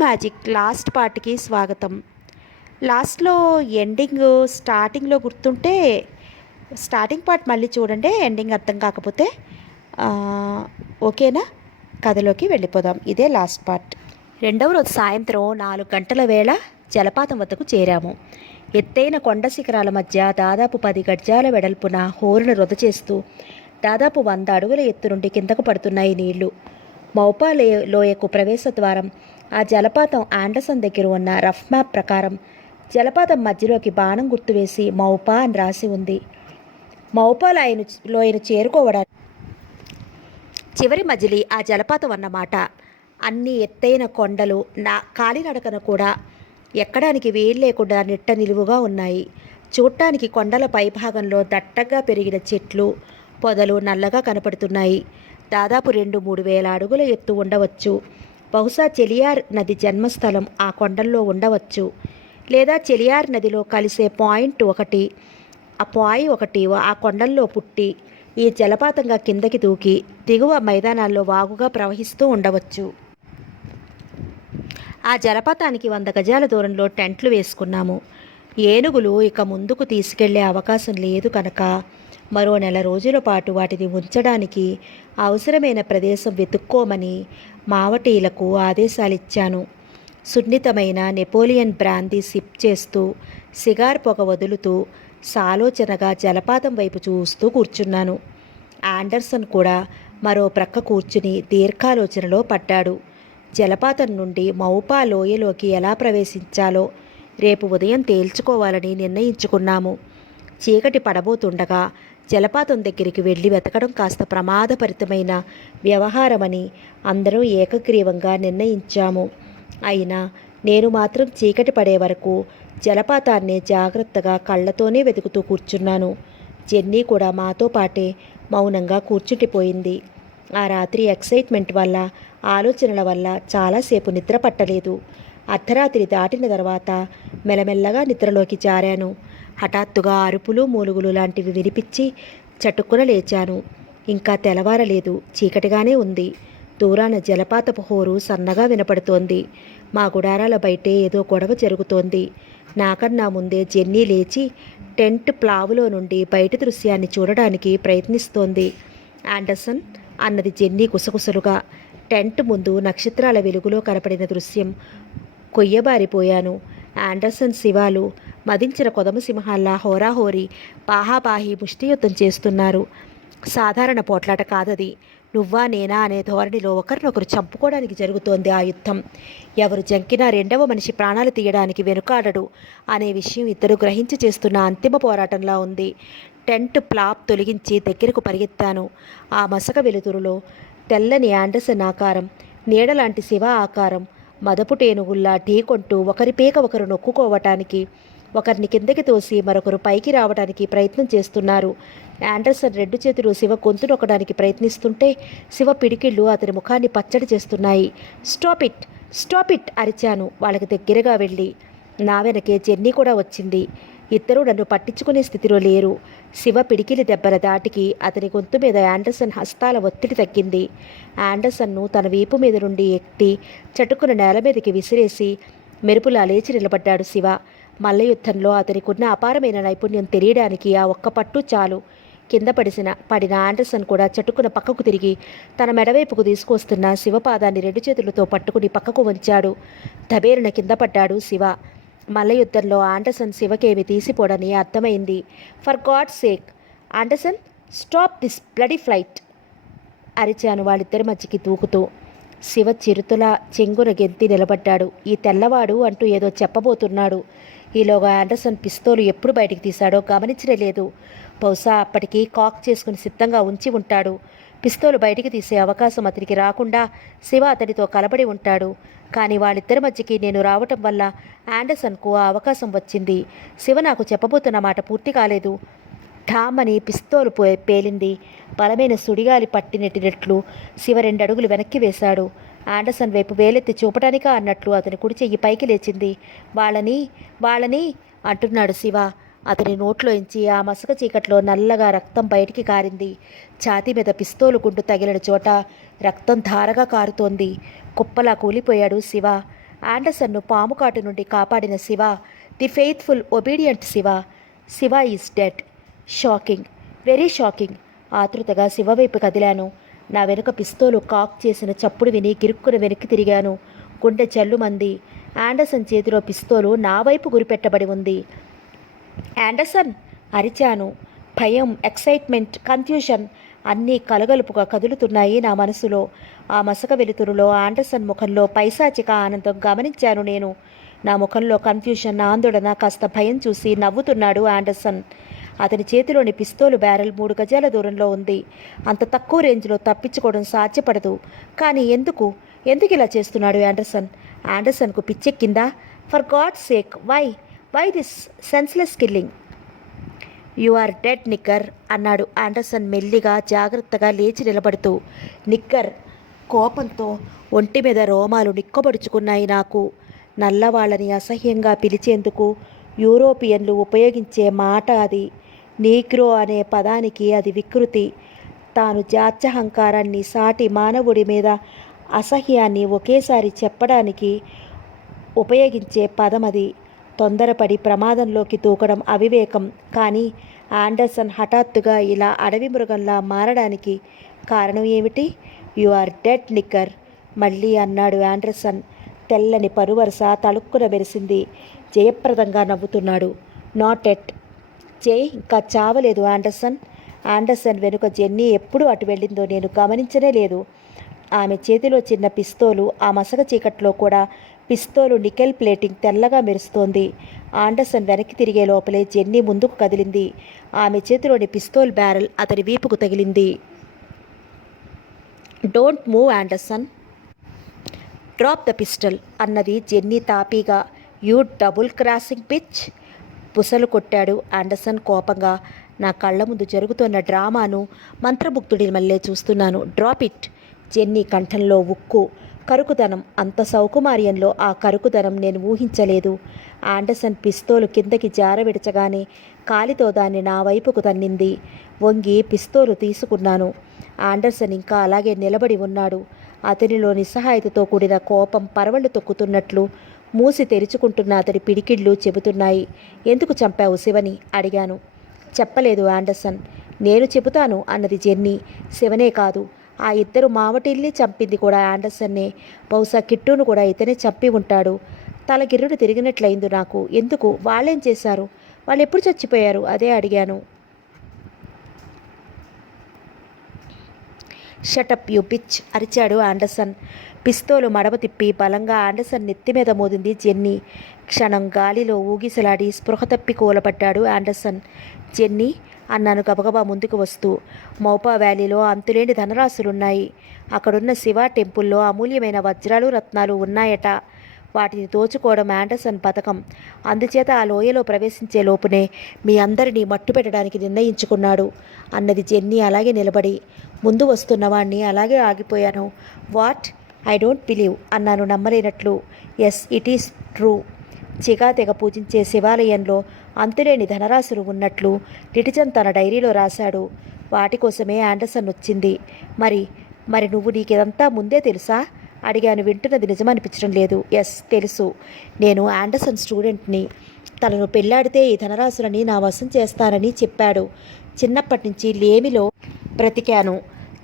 Magic last పార్ట్కి స్వాగతం. లాస్ట్లో ఎండింగ్ స్టార్టింగ్లో గుర్తుంటే స్టార్టింగ్ పార్ట్ మళ్ళీ చూడండి, ఎండింగ్ అర్థం కాకపోతే ఆ, ఓకేనా? కథలోకి వెళ్ళిపోదాం. ఇదే లాస్ట్ పార్ట్. రెండవ రోజు సాయంత్రం 4 గంటల వేళ జలపాతం వద్దకు చేరాము. ఎత్తైన కొండ శిఖరాల మధ్య దాదాపు 10 గజాల వెడల్పున హోరును రొద చేస్తూ దాదాపు 100 అడుగుల ఎత్తు నుండి కిందకు పడుతున్నాయి నీళ్లు. మౌపా లోయకు ప్రవేశ ద్వారం. ఆ జలపాతం ఆండర్సన్ దగ్గర ఉన్న రఫ్ మ్యాప్ ప్రకారం జలపాతం మధ్యలోకి బాణం గుర్తు వేసి మౌపా అని రాసి ఉంది. మౌపా లోయను చేరుకోవడానికి చివరి మజిలీ ఆ జలపాతం అన్నమాట. అన్ని ఎత్తైన కొండలు కాలినడకన కూడా ఎక్కడానికి వీలు లేకుండా నిట్ట నిలువుగా ఉన్నాయి. చూడటానికి కొండల పైభాగంలో దట్టంగా పెరిగిన చెట్లు పొదలు నల్లగా కనపడుతున్నాయి. దాదాపు 2-3 వేల అడుగుల ఎత్తు ఉండవచ్చు. బహుశా చెలియార్ నది జన్మస్థలం ఆ కొండల్లో ఉండవచ్చు. లేదా చెలియార్ నదిలో కలిసే పాయింట్ ఒకటి ఆ కొండల్లో పుట్టి ఈ జలపాతంగా కిందకి దూకి దిగువ మైదానాల్లో వాగుగా ప్రవహిస్తూ ఉండవచ్చు. ఆ జలపాతానికి 100 గజాల దూరంలో టెంట్లు వేసుకున్నాము. ఏనుగులు ఇక ముందుకు తీసుకెళ్లే అవకాశం లేదు కనుక మరో 1 రోజుల పాటు వాటిని ఉంచడానికి అవసరమైన ప్రదేశం వెతుక్కోమని మావటీలకు ఆదేశాలిచ్చాను. సున్నితమైన నెపోలియన్ బ్రాందీ సిప్ చేస్తూ సిగార్ పొగ వదులుతూ సాలోచనగా జలపాతం వైపు చూస్తూ కూర్చున్నాను. ఆండర్సన్ కూడా మరో ప్రక్క కూర్చుని దీర్ఘాలోచనలో పడ్డాడు. జలపాతం నుండి మౌపా లోయలోకి ఎలా ప్రవేశించాలో రేపు ఉదయం తేల్చుకోవాలని నిర్ణయించుకున్నాము. చీకటి పడబోతుండగా జలపాతం దగ్గరికి వెళ్ళి వెతకడం కాస్త ప్రమాదభరితమైన వ్యవహారమని అందరం ఏకగ్రీవంగా నిర్ణయించాము. అయినా నేను మాత్రం చీకటి పడే వరకు జలపాతాన్ని జాగ్రత్తగా కళ్ళతోనే వెతుకుతూ కూర్చున్నాను. జెన్నీ కూడా మాతో పాటే మౌనంగా కూర్చుండిపోయింది. ఆ రాత్రి ఎక్సైట్మెంట్ వల్ల ఆలోచనల వల్ల చాలాసేపు నిద్ర పట్టలేదు. అర్ధరాత్రి దాటిన తర్వాత మెల్లమెల్లగా నిద్రలోకి జారాను. హఠాత్తుగా అరుపులు మూలుగులు లాంటివి వినిపించి చటుక్కున లేచాను. ఇంకా తెల్లవారలేదు, చీకటిగానే ఉంది. దూరాన జలపాతపు హోరు సన్నగా వినపడుతోంది. మా గుడారాల బయటే ఏదో గొడవ జరుగుతోంది. నాకన్నా ముందే జెన్నీ లేచి టెంట్ ప్లావులో నుండి బయట దృశ్యాన్ని చూడడానికి ప్రయత్నిస్తోంది. ఆండర్సన్ అన్నది జెన్నీ కుసకుసలుగా. టెంట్ ముందు నక్షత్రాల వెలుగులో కనపడిన దృశ్యం కొయ్యబారిపోయాను. ఆండర్సన్ శివాలు మదించిన కొదమసింహాల్లా హోరాహోరీ బాహాబాహి ముష్టియుద్ధం చేస్తున్నారు. సాధారణ పోట్లాట కాదది. నువ్వా నేనా అనే ధోరణిలో ఒకరినొకరు చంపుకోవడానికి జరుగుతోంది ఆ యుద్ధం. ఎవరు జంకినా రెండవ మనిషి ప్రాణాలు తీయడానికి వెనుకాడడు అనే విషయం ఇద్దరు గ్రహించి చేస్తున్న అంతిమ పోరాటంలా ఉంది. టెంట్ ప్లాప్ తొలగించి దగ్గరకు పరిగెత్తాను. ఆ మసక వెలుతురులో తెల్లని ఆండర్సన్ ఆకారం, నీడలాంటి శివ ఆకారం మదపుటేనుగుల్లా ఢీకొంటూ ఒకరి పీక ఒకరు నొక్కుకోవటానికి, ఒకరిని కిందకి తోసి మరొకరు పైకి రావడానికి ప్రయత్నం చేస్తున్నారు. ఆండర్సన్ 2 చేతులు శివ గొంతు నొక్కడానికి ప్రయత్నిస్తుంటే శివ పిడికిళ్ళు అతని ముఖాన్ని పచ్చడి చేస్తున్నాయి. స్టాప్ ఇట్, స్టాప్ ఇట్ అరిచాను వాళ్ళకి దగ్గరగా వెళ్ళి. నా వెనకే జెన్నీ కూడా వచ్చింది. ఇద్దరూ నన్ను పట్టించుకునే స్థితిలో లేరు. శివ పిడికిలి దెబ్బల దాటికి అతని గొంతు మీద ఆండర్సన్ హస్తాల ఒత్తిడి తగ్గింది. ఆండర్సన్ను తన వీపు మీద నుండి ఎత్తి చటుక్కున నేల మీదకి విసిరేసి మెరుపులా లేచి నిలబడ్డాడు శివ. మల్లయుద్ధంలో అతనికున్న అపారమైన నైపుణ్యం తెలియడానికి ఆ ఒక్క పట్టు చాలు. కింద పడిన ఆండర్సన్ కూడా చటుక్కున పక్కకు తిరిగి తన మెడవైపుకు తీసుకొస్తున్న శివపాదాన్ని 2 చేతులతో పట్టుకుని పక్కకు వంచాడు. దబేరున కింద పడ్డాడు శివ. మల్లయుద్ధంలో ఆండర్సన్ శివకేమి తీసిపోడని అర్థమైంది. For God sake Anderson, stop this bloody flight అరిచాను వాళ్ళిద్దరి మధ్యకి దూకుతూ. శివ చిరుతుల చెంగున గెంతి నిలబడ్డాడు. ఈ తెల్లవాడు అంటూ ఏదో చెప్పబోతున్నాడు. ఈలోగా ఆండర్సన్ పిస్తోలు ఎప్పుడు బయటికి తీశాడో గమనించలేదు. బహుశా అప్పటికి కాక్ చేసుకుని సిద్ధంగా ఉంచి ఉంటాడు. పిస్తోలు బయటికి తీసే అవకాశం అతనికి రాకుండా శివ అతనితో కలబడి ఉంటాడు. కానీ వాళ్ళిద్దరి మధ్యకి నేను రావటం వల్ల ఆండర్సన్కు ఆ అవకాశం వచ్చింది. శివ నాకు చెప్పబోతున్న మాట పూర్తి కాలేదు. ఠామ్ అని పిస్తోలు పేలింది. బలమైన సుడిగాలి పట్టి నెట్టినట్లు శివ 2 అడుగులు వెనక్కి వేశాడు. ఆండర్సన్ వైపు వేలెత్తి చూపటానికా అన్నట్లు అతని కుడి చెయ్యి పైకి లేచింది. వాళ్ళని అంటున్నాడు శివ. అతని నోట్లోంచి ఆ మసక చీకట్లో నల్లగా రక్తం బయటికి కారింది. ఛాతీ మీద పిస్తోలు గుండు తగిలిన చోట రక్తం ధారగా కారుతోంది. కుప్పలా కూలిపోయాడు శివ. ఆండర్సన్ను పాము కాటు నుండి కాపాడిన Shiva, the faithful obedient Shiva. Shiva is dead. Shocking, very shocking. ఆతృతగా శివ వైపు కదిలాను. నా వెనుక పిస్తోలు కాక్ చేసిన చప్పుడు విని గిరుక్కున వెనక్కి తిరిగాను. గుండె జల్లుమంది. ఆండర్సన్ చేతిలో పిస్తోలు నా వైపు గురిపెట్టబడి ఉంది. ఆండర్సన్! అరిచాను. భయం, ఎక్సైట్మెంట్, కన్ఫ్యూషన్ అన్నీ కలగలుపుగా కదులుతున్నాయి నా మనసులో. ఆ మసక వెలుతురులో ఆండర్సన్ ముఖంలో పైశాచిక ఆనందం గమనించాను నేను. నా ముఖంలో కన్ఫ్యూషన్, ఆందోళన, కాస్త భయం చూసి నవ్వుతున్నాడు ఆండర్సన్. అతని చేతిలోని పిస్తోలు బ్యారెల్ 3 గజాల దూరంలో ఉంది. అంత తక్కువ రేంజ్లో తప్పించుకోవడం సాధ్యపడదు. కానీ ఎందుకు ఇలా చేస్తున్నాడు ఆండర్సన్? ఆండర్సన్కు పిచ్చెక్కిందా? For God's sake, why this senseless killing? You are dead nicker అన్నాడు ఆండర్సన్ మెల్లిగా, జాగ్రత్తగా లేచి నిలబడుతూ. నిక్కర్! కోపంతో ఒంటి మీద రోమాలు నిక్కబడుచుకున్నాయి నాకు. నల్లవాళ్ళని అసహ్యంగా పిలిచేందుకు యూరోపియన్లు ఉపయోగించే మాట అది. నీగ్రో అనే పదానికి అది వికృతి. తాను జాత్యహంకారాన్ని, సాటి మానవుడి మీద అసహ్యాన్ని ఒకేసారి చెప్పడానికి ఉపయోగించే పదం అది. తొందరపడి ప్రమాదంలోకి దూకడం అవివేకం. కానీ ఆండర్సన్ హఠాత్తుగా ఇలా అడవి మృగంలా మారడానికి కారణం ఏమిటి? యు ఆర్ డెడ్ నిక్కర్ మళ్ళీ అన్నాడు ఆండర్సన్. తెల్లని పరువరస తలుక్కున మెరిసింది. జయప్రదంగా నవ్వుతున్నాడు. Not yet. జై ఇంకా చావలేదు ఆండర్సన్. ఆండర్సన్ వెనుక జెన్నీ ఎప్పుడు అటు వెళ్ళిందో నేను గమనించనే లేదు. ఆమె చేతిలో చిన్న పిస్తోలు, ఆ మసక చీకట్లో కూడా పిస్తోలు నికెల్ ప్లేటింగ్ తెల్లగా మెరుస్తోంది. ఆండర్సన్ వెనక్కి తిరిగే లోపలే జెన్నీ ముందుకు కదిలింది. ఆమె చేతిలోని పిస్తోల్ బ్యారెల్ అతని వీపుకు తగిలింది. Don't move Anderson. Drop the pistol అన్నది జెన్నీ తాపీగా. You double crossing bitch! బుసలు కొట్టాడు ఆండర్సన్ కోపంగా. నా కళ్ళ ముందు జరుగుతున్న డ్రామాను మంత్రముగ్ధుడి మళ్ళీ చూస్తున్నాను. Drop it! జెన్నీ కంఠంలో ఉక్కు, కరుకుదనం. అంత సౌకుమార్యంలో ఆ కరుకుదనం నేను ఊహించలేదు. ఆండర్సన్ పిస్తోలు కిందకి జారవిడచగానే కాలితో దాన్ని నా వైపుకు తన్నింది. వంగి పిస్తోలు తీసుకున్నాను. ఆండర్సన్ ఇంకా అలాగే నిలబడి ఉన్నాడు. అతనిలో నిస్సహాయతతో కూడిన కోపం పరవళ్ళు తొక్కుతున్నట్లు మూసి తెరుచుకుంటున్న అతడి పిడికిళ్ళు చెబుతున్నాయి. ఎందుకు చంపావు శివని అడిగాను. చెప్పలేదు ఆండర్సన్. నేను చెబుతాను అన్నది జెన్నీ. శివనే కాదు, ఆ ఇద్దరు మావటిల్ని చంపింది కూడా ఆండర్సన్నే. బహుశా కిట్టును కూడా ఇతనే చంపి ఉంటాడు. తల గిర్రుడు తిరిగినట్లయింది నాకు. ఎందుకు? వాళ్ళేం చేశారు? వాళ్ళు ఎప్పుడు చచ్చిపోయారు? అదే అడిగాను. షటప్ యు పిచ్ అరిచాడు ఆండర్సన్. పిస్తోలు మడమ తిప్పి బలంగా ఆండర్సన్ నెత్తి మీద మోదింది జెన్నీ. క్షణం గాలిలో ఊగిసలాడి స్పృహ తప్పి కూలబడ్డాడు ఆండర్సన్. జెన్నీ అన్నాను గబగబా ముందుకు వస్తూ. మౌపా వ్యాలీలో అంతులేని ధనరాశులున్నాయి. అక్కడున్న శివ టెంపుల్లో అమూల్యమైన వజ్రాలు, రత్నాలు ఉన్నాయట. వాటిని దోచుకోవడం ఆండర్సన్ పథకం. అందుచేత ఆ లోయలో ప్రవేశించే లోపునే మీ అందరినీ మట్టుపెట్టడానికి నిర్ణయించుకున్నాడు అన్నది జెన్నీ అలాగే నిలబడి. ముందు వస్తున్నవాణ్ణి అలాగే ఆగిపోయాను. వాట్? ఐ డోంట్ బిలీవ్ అన్నాను నమ్మలేనట్లు. Yes, it is true. చిగా తెగ పూజించే శివాలయంలో అంతులేని ధనరాశులు ఉన్నట్లు లిటిజన్ తన డైరీలో రాశాడు. వాటి కోసమే ఆండర్సన్ వచ్చింది. మరి నువ్వు నీకిదంతా ముందే తెలుసా అడిగాను. వింటున్నది నిజమనిపించడం లేదు. ఎస్, తెలుసు. నేను ఆండర్సన్ స్టూడెంట్ని. తనను పెళ్లాడితే ఈ ధనరాశులని నా వశం చేస్తానని చెప్పాడు. చిన్నప్పటి నుంచి లేమిలో బ్రతికాను.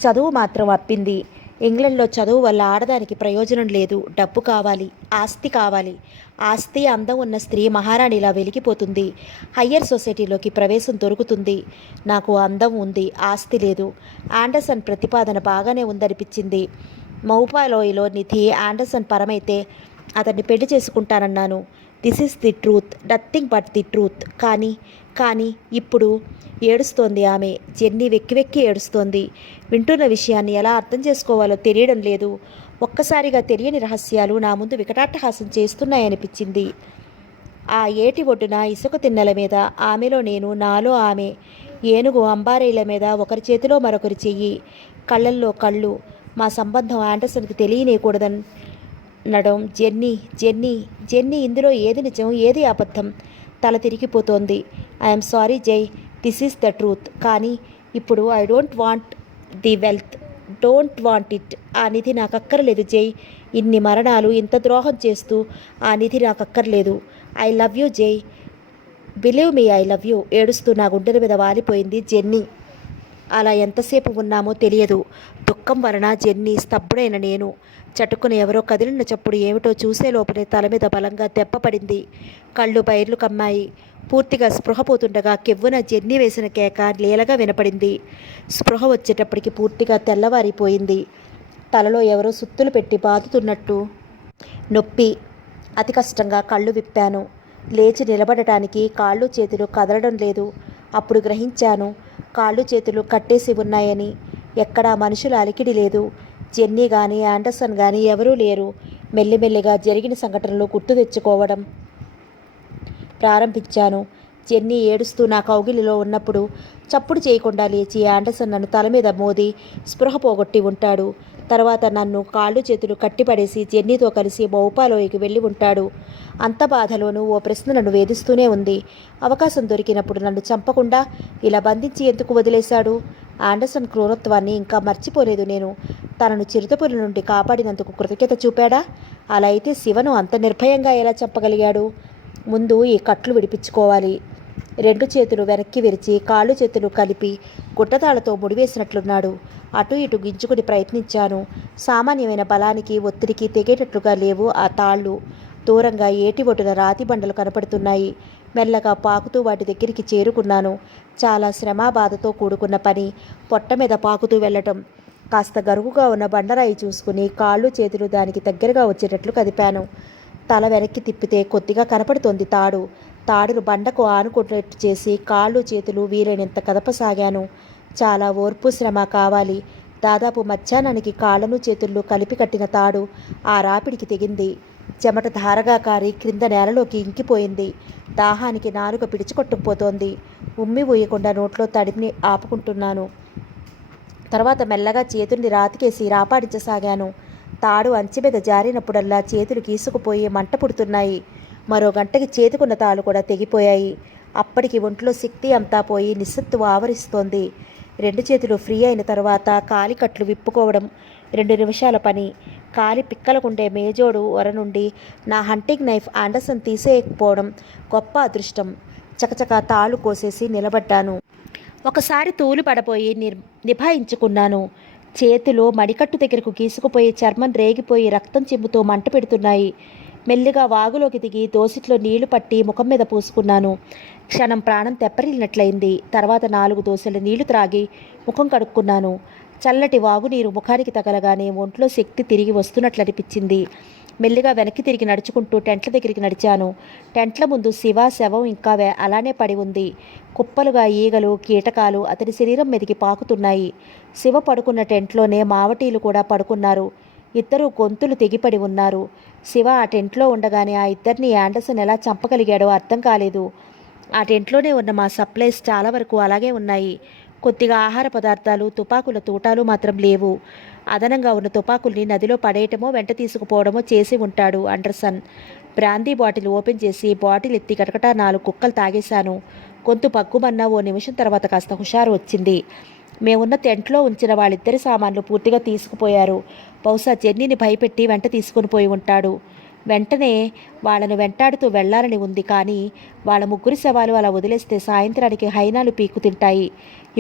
చదువు మాత్రం అప్పింది. ఇంగ్లండ్లో చదువు వల్ల ఆడదానికి ప్రయోజనం లేదు. డబ్బు కావాలి, ఆస్తి కావాలి. ఆస్తి, అందం ఉన్న స్త్రీ మహారాణిలా వెలిగిపోతుంది. హయ్యర్ సొసైటీలోకి ప్రవేశం దొరుకుతుంది. నాకు అందం ఉంది, ఆస్తి లేదు. ఆండర్సన్ ప్రతిపాదన బాగానే ఉందనిపించింది. మౌపాలోయలో నిధి ఆండర్సన్ పరమైతే అతన్ని పెళ్లి చేసుకుంటానన్నాను. This is the truth, nothing but the truth. కానీ ఇప్పుడు ఏడుస్తోంది ఆమె. జెన్నీ వెక్కి వెక్కి ఏడుస్తోంది. వింటున్న విషయాన్ని ఎలా అర్థం చేసుకోవాలో తెలియడం లేదు. ఒక్కసారిగా తెలియని రహస్యాలు నా ముందు వికటాట్టహాసం చేస్తున్నాయనిపించింది. ఆ ఏటి ఒడ్డున ఇసుక తిన్నెల మీద ఆమెలో నేను, నాలో ఆమె. ఏనుగు అంబారీల మీద ఒకరి చేతిలో మరొకరి చెయ్యి, కళ్ళల్లో కళ్ళు. మా సంబంధం ఆండర్సన్కి తెలియనేకూడదనడం. జెన్నీ ఇందులో ఏది నిజం, ఏది అబద్ధం? తల తిరిగిపోతోంది. ఐఎమ్ సారీ జై, దిస్ ఈస్ ద ట్రూత్. కానీ ఇప్పుడు I don't want the wealth. Don't want it. ఆ నిధి నాకక్కర్లేదు జై. ఇన్ని మరణాలు, ఇంత ద్రోహం చేస్తూ ఆ నిధి నాకక్కర్లేదు. ఐ లవ్ యూ జై. Believe me, I love you. ఏడుస్తూ నా గుండెల మీద వాలిపోయింది జెన్నీ. అలా ఎంతసేపు ఉన్నామో తెలియదు. దుఃఖం వలన జెన్నీ, స్తబ్దుడైన నేను. చటుక్కున ఎవరో కదిలిన చప్పుడు ఏమిటో చూసే లోపలే తల మీద బలంగా దెబ్బ పడింది. కళ్ళు బైర్లు కమ్మాయి. పూర్తిగా స్పృహ పోతుండగా కెవ్వున జెన్నీ వేసిన కేక లీలగా వినపడింది. స్పృహ వచ్చేటప్పటికి పూర్తిగా తెల్లవారిపోయింది. తలలో ఎవరో సుత్తులు పెట్టి బాదుతున్నట్టు నొప్పి. అతి కష్టంగా కళ్ళు విప్పాను. లేచి నిలబడటానికి కాళ్ళు చేతులు కదలడం లేదు. అప్పుడు గ్రహించాను, కాళ్ళు చేతులు కట్టేసి ఉన్నాయని. ఎక్కడా మనుషుల అలికిడి లేదు. జెన్నీ కానీ ఆండర్సన్ కానీ ఎవరూ లేరు. మెల్లిమెల్లిగా జరిగిన సంఘటనలు గుర్తు తెచ్చుకోవడం ప్రారంభించాను. జెన్నీ ఏడుస్తూ నా కౌగిలిలో ఉన్నప్పుడు చప్పుడు చేయకుండా లేచి ఆండర్సన్ నన్ను తల మీద మోది స్పృహ పోగొట్టి ఉంటాడు. తర్వాత నన్ను కాళ్ళు చేతులు కట్టిపడేసి జెన్నీతో కలిసి బహుపాలోయకి వెళ్ళి ఉంటాడు. అంత బాధలోనూ ఓ ప్రశ్న నన్ను వేధిస్తూనే ఉంది. అవకాశం దొరికినప్పుడు నన్ను చంపకుండా ఇలా బంధించి ఎందుకు వదిలేశాడు? ఆండర్సన్ క్రూరత్వాన్ని ఇంకా మర్చిపోలేదు నేను. తనను చిరుతపులి నుండి కాపాడినందుకు కృతజ్ఞత చూపాడా? అలా అయితే శివను అంత నిర్భయంగా ఎలా చంపగలిగాడు? ముందు ఈ కట్లు విడిపించుకోవాలి. రెండు చేతులు వెనక్కి విరిచి కాళ్ళు చేతులు కలిపి గుడ్డతాళ్లతో ముడివేసినట్లున్నాడు. అటు ఇటు గింజుకుని ప్రయత్నించాను. సామాన్యమైన బలానికి ఒత్తిడికి తెగేటట్లుగా లేవు ఆ తాళ్ళు. దూరంగా ఏటి ఒడ్డున రాతి బండలు కనపడుతున్నాయి. మెల్లగా పాకుతూ వాటి దగ్గరికి చేరుకున్నాను. చాలా శ్రమ బాధతో కూడుకున్న పని. పొట్ట మీద పాకుతూ వెళ్ళటం. కాస్త గరుగుగా ఉన్న బండరాయి చూసుకుని కాళ్ళు చేతులు దానికి దగ్గరగా వచ్చేటట్లు కదిపాను. తల వెనక్కి తిప్పితే కొద్దిగా కనపడుతోంది తాడు. తాడును బండకు ఆనుకున్నట్టు చేసి కాళ్ళు చేతులు వీలైనంత కదపసాగాను. చాలా ఓర్పు శ్రమ కావాలి. దాదాపు మధ్యాహ్నానికి కాళ్ళను చేతుల్లో కలిపి కట్టిన తాడు ఆ రాపిడికి తెగింది. చెమట ధారగా కారి క్రింద నేలలోకి ఇంకిపోయింది. దాహానికి నాలుక పిడుచుకొట్టుకుపోతోంది. ఉమ్మి ఊయకుండా నోట్లో తడిని ఆపుకుంటున్నాను. తర్వాత మెల్లగా చేతుల్ని రాతికేసి రాపాడించసాగాను. తాడు అంచె మీద జారినప్పుడల్లా చేతులు గీసుకుపోయి మంట పుడుతున్నాయి. మరో గంటకి చేతుకున్న తాళ్ళు కూడా తెగిపోయాయి. అప్పటికి ఒంట్లో శక్తి అంతా పోయి నిస్సత్తువ ఆవరిస్తోంది. రెండు చేతులు ఫ్రీ అయిన తర్వాత కాలికట్లు విప్పుకోవడం 2 నిమిషాల పని. కాలి పిక్కలకుండే మేజోడు వర నుండి నా హంటింగ్ నైఫ్ ఆండర్సన్ తీసేయకపోవడం గొప్ప అదృష్టం. చకచక తాళ్ళు కోసేసి నిలబడ్డాను. ఒకసారి తూలు పడపోయి నిభాయించుకున్నాను. చేతులు మడికట్టు దగ్గరకు గీసుకుపోయి చర్మం రేగిపోయి రక్తం చిమ్ముతూ మంట పెడుతున్నాయి. మెల్లిగా వాగులోకి దిగి దోసిట్లో నీళ్లు పట్టి ముఖం మీద పూసుకున్నాను. క్షణం ప్రాణం తెప్పరిల్లినట్లయింది. తర్వాత 4 దోసెల నీళ్లు త్రాగి ముఖం కడుక్కున్నాను. చల్లటి వాగునీరు ముఖానికి తగలగానే ఒంట్లో శక్తి తిరిగి వస్తున్నట్లనిపించింది. మెల్లిగా వెనక్కి తిరిగి నడుచుకుంటూ టెంట్ల దగ్గరికి నడిచాను. టెంట్ల ముందు శివ శవం ఇంకా అలానే పడి ఉంది. కుప్పలుగా ఈగలు, కీటకాలు అతని శరీరం మీదకి పాకుతున్నాయి. శివ పడుకున్న టెంట్లోనే మావటీలు కూడా పడుకున్నారు. ఇద్దరు గొంతులు తెగిపడి ఉన్నారు. శివ ఆ టెంట్లో ఉండగానే ఆ ఇద్దరిని ఆండర్సన్ ఎలా చంపగలిగాడో అర్థం కాలేదు. ఆ టెంట్లోనే ఉన్న మా సప్లైస్ చాలా వరకు అలాగే ఉన్నాయి. కొద్దిగా ఆహార పదార్థాలు, తుపాకుల తూటాలు మాత్రం లేవు. అదనంగా ఉన్న తుపాకుల్ని నదిలో పడేయటమో వెంట తీసుకుపోవడమో చేసి ఉంటాడు ఆండర్సన్. బ్రాందీ బాటిల్ ఓపెన్ చేసి బాటిల్ ఎత్తి కటకటా 4 కుక్కలు తాగేశాను. గొంతు పగ్గుమన్నా ఓ నిమిషం తర్వాత కాస్త హుషారు వచ్చింది. మేమున్న టెంట్లో ఉంచిన వాళ్ళిద్దరి సామాన్లు పూర్తిగా తీసుకుపోయారు. బహుశా జెన్నీని భయపెట్టి వెంట తీసుకుని పోయి ఉంటాడు. వెంటనే వాళ్ళను వెంటాడుతూ వెళ్లాలని ఉంది. కానీ వాళ్ళ ముగ్గురి శవాలు అలా వదిలేస్తే సాయంత్రానికి హైనాలు పీక్కు తింటాయి.